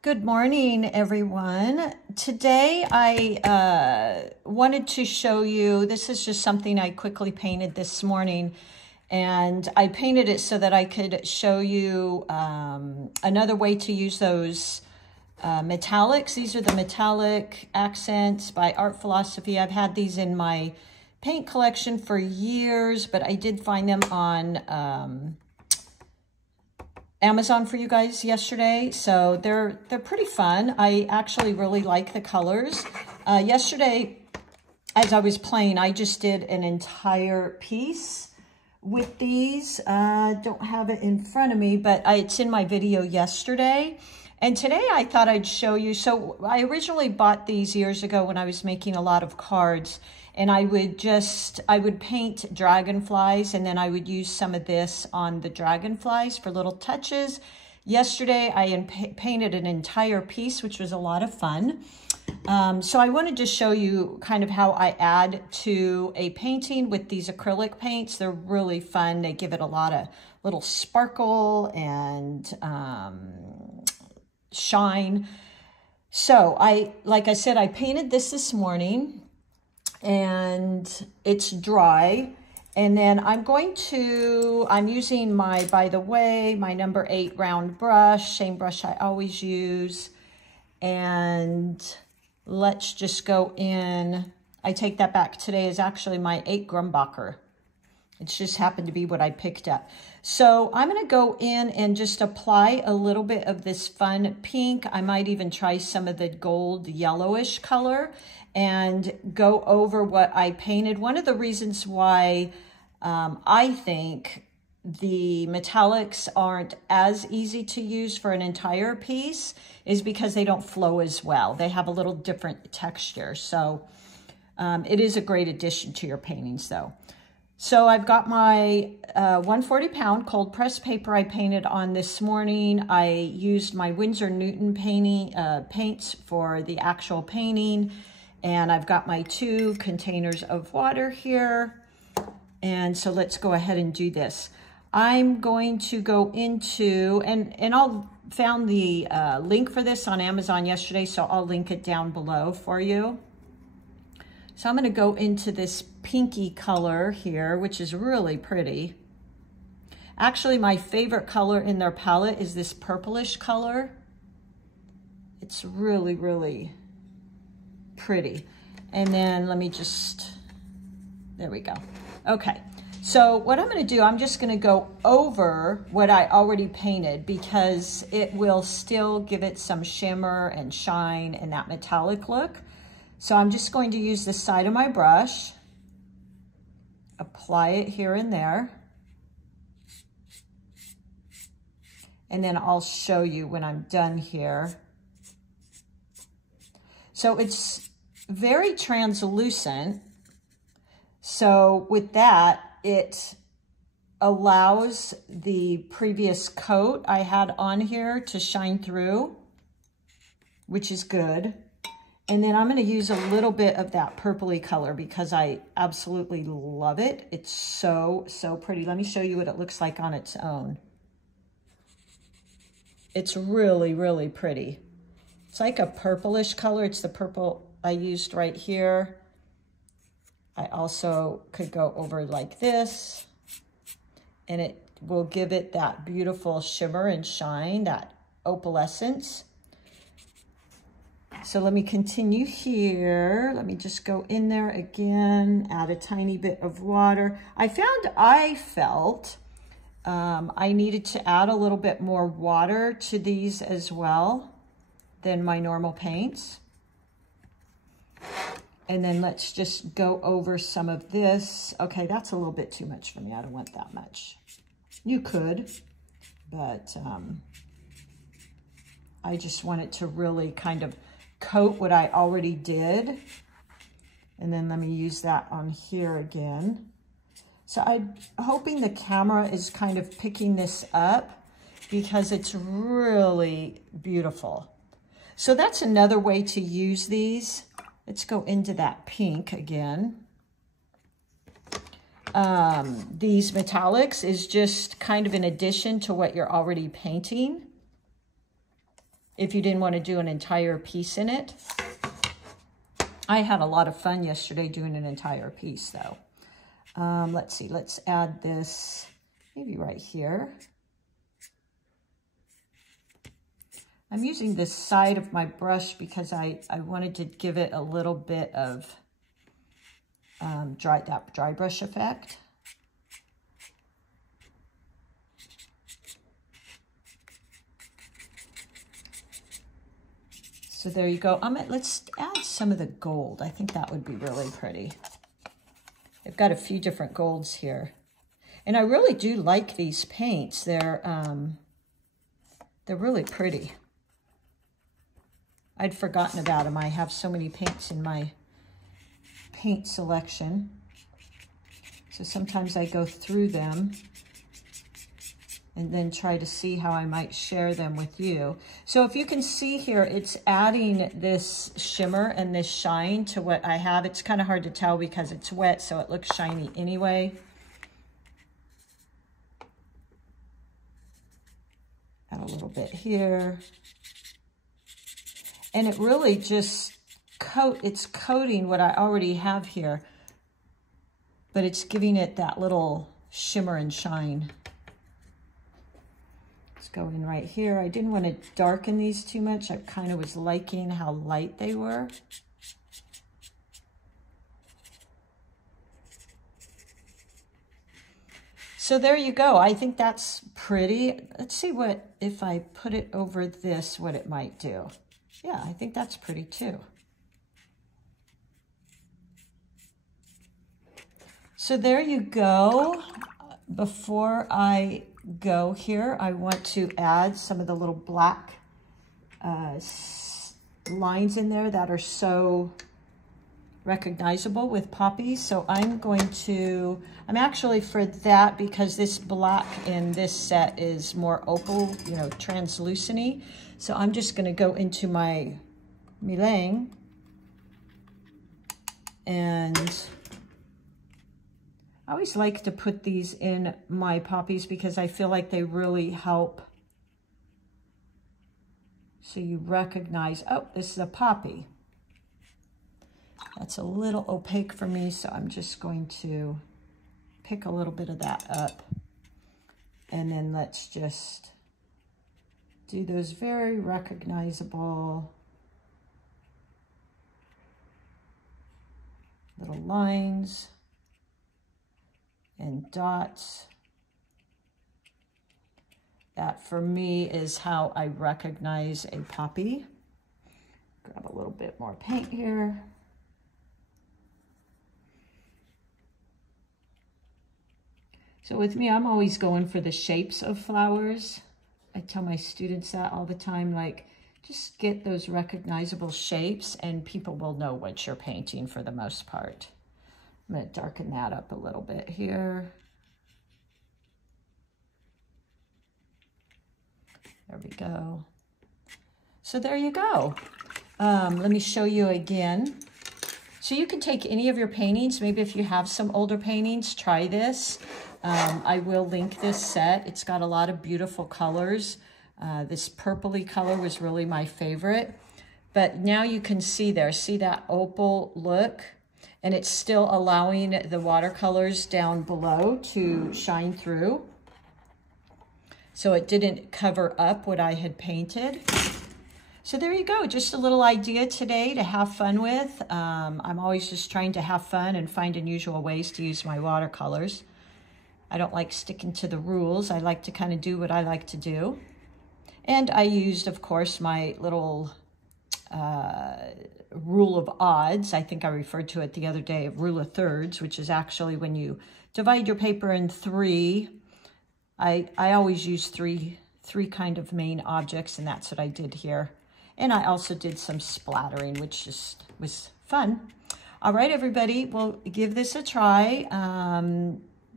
Good morning, everyone. Today I wanted to show you, this is just something I quickly painted this morning, and I painted it so that I could show you another way to use those metallics. These are the metallic accents by Art Philosophy. I've had these in my paint collection for years, but I did find them on Amazon for you guys yesterday, so they're pretty fun. I actually really like the colors. Yesterday, as I was playing, I just did an entire piece with these. Don't have it in front of me, but it's in my video yesterday. And today I thought I'd show you. So I originally bought these years ago when I was making a lot of cards, and I would paint dragonflies, and then I would use some of this on the dragonflies for little touches. Yesterday, I painted an entire piece, which was a lot of fun. So I wanted to show you kind of how I add to a painting with these acrylic paints. They're really fun. They give it a lot of little sparkle and shine. So like I said, I painted this morning, and it's dry. And then I'm using by the way, my number 8 round brush, same brush I always use. And let's just go in. I take that back. Today is actually my 8 Grumbacher. It just happened to be what I picked up. So I'm going to go in and just apply a little bit of this fun pink. I might even try some of the gold yellowish color and go over what I painted. One of the reasons why I think the metallics aren't as easy to use for an entire piece is because they don't flow as well. They have a little different texture. So it is a great addition to your paintings though. So I've got my 140 pound cold press paper I painted on this morning. I used my Winsor Newton paints for the actual painting. And I've got my 2 containers of water here. And so let's go ahead and do this. I'm going to go into, and I'll found the link for this on Amazon yesterday, so I'll link it down below for you. So I'm going to go into this pinky color here, which is really pretty. Actually, my favorite color in their palette is this purplish color. It's really, really pretty. And then let me there we go. Okay, so what I'm going to do, I'm just going to go over what I already painted because it will still give it some shimmer and shine and that metallic look. So I'm just going to use the side of my brush, apply it here and there, and then I'll show you when I'm done here. So it's very translucent. So with that, it allows the previous coat I had on here to shine through, which is good. And then I'm going to use a little bit of that purpley color because I absolutely love it. It's so, so pretty. Let me show you what it looks like on its own. It's really, really pretty. It's like a purplish color. It's the purple I used right here. I also could go over like this, and it will give it that beautiful shimmer and shine, that opalescence. So let me continue here. Let me just go in there again, add a tiny bit of water. I felt I needed to add a little bit more water to these as well than my normal paints. And then let's just go over some of this. Okay, that's a little bit too much for me. I don't want that much. You could, but I just want it to really kind of coat what I already did. And then let me use that on here again. So I'm hoping the camera is kind of picking this up because it's really beautiful. So that's another way to use these. Let's go into that pink again. These metallics is just kind of an addition to what you're already painting. if you didn't want to do an entire piece in it. I had a lot of fun yesterday doing an entire piece though. Let's see, let's add this maybe right here. I'm using this side of my brush because I wanted to give it a little bit of dry brush effect. So there you go. Let's add some of the gold. I think that would be really pretty. I've got a few different golds here. And I really do like these paints. They're really pretty. I'd forgotten about them. I have so many paints in my paint selection. So sometimes I go through them and then try to see how I might share them with you. So if you can see here, it's adding this shimmer and this shine to what I have. It's kind of hard to tell because it's wet, so it looks shiny anyway. Add a little bit here. And it really just it's coating what I already have here, but it's giving it that little shimmer and shine. Let's go in right here. I didn't want to darken these too much. I kind of was liking how light they were. So there you go. I think that's pretty. Let's see what, if I put it over this, what it might do. Yeah, I think that's pretty too. So there you go. Before I go here, I want to add some of the little black lines in there that are so recognizable with poppies. So I'm actually for that, because this black in this set is more opal, you know, translucent-y. So I'm just going to go into my Milang and I always like to put these in my poppies because I feel like they really help. So you recognize, oh, this is a poppy. That's a little opaque for me, so I'm just going to pick a little bit of that up. And then let's just do those very recognizable little lines and dots. That for me is how I recognize a poppy. Grab a little bit more paint here. So with me, I'm always going for the shapes of flowers. I tell my students that all the time, like, just get those recognizable shapes and people will know what you're painting for the most part. I'm going to darken that up a little bit here. There we go. So there you go. Let me show you again. So you can take any of your paintings. Maybe if you have some older paintings, try this. I will link this set. It's got a lot of beautiful colors. This purpley color was really my favorite. But now you can see there, see that opal look? And it's still allowing the watercolors down below to shine through. So it didn't cover up what I had painted. So there you go, just a little idea today to have fun with. I'm always just trying to have fun and find unusual ways to use my watercolors. I don't like sticking to the rules. I like to kind of do what I like to do. And I used, of course, my little rule of odds. I think I referred to it the other day, of rule of thirds, which is actually when you divide your paper in three. I always use three kind of main objects, and that's what I did here. And I also did some splattering, which just was fun. All right, everybody, well, give this a try.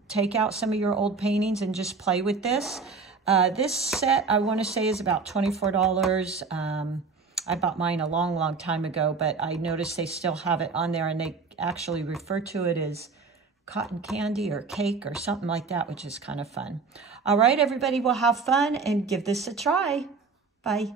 Take out some of your old paintings and just play with this. This set, I want to say, is about $24. I bought mine a long, long time ago, but I noticed they still have it on there, and they actually refer to it as cotton candy or cake or something like that, which is kind of fun. All right, everybody, will have fun and give this a try. Bye.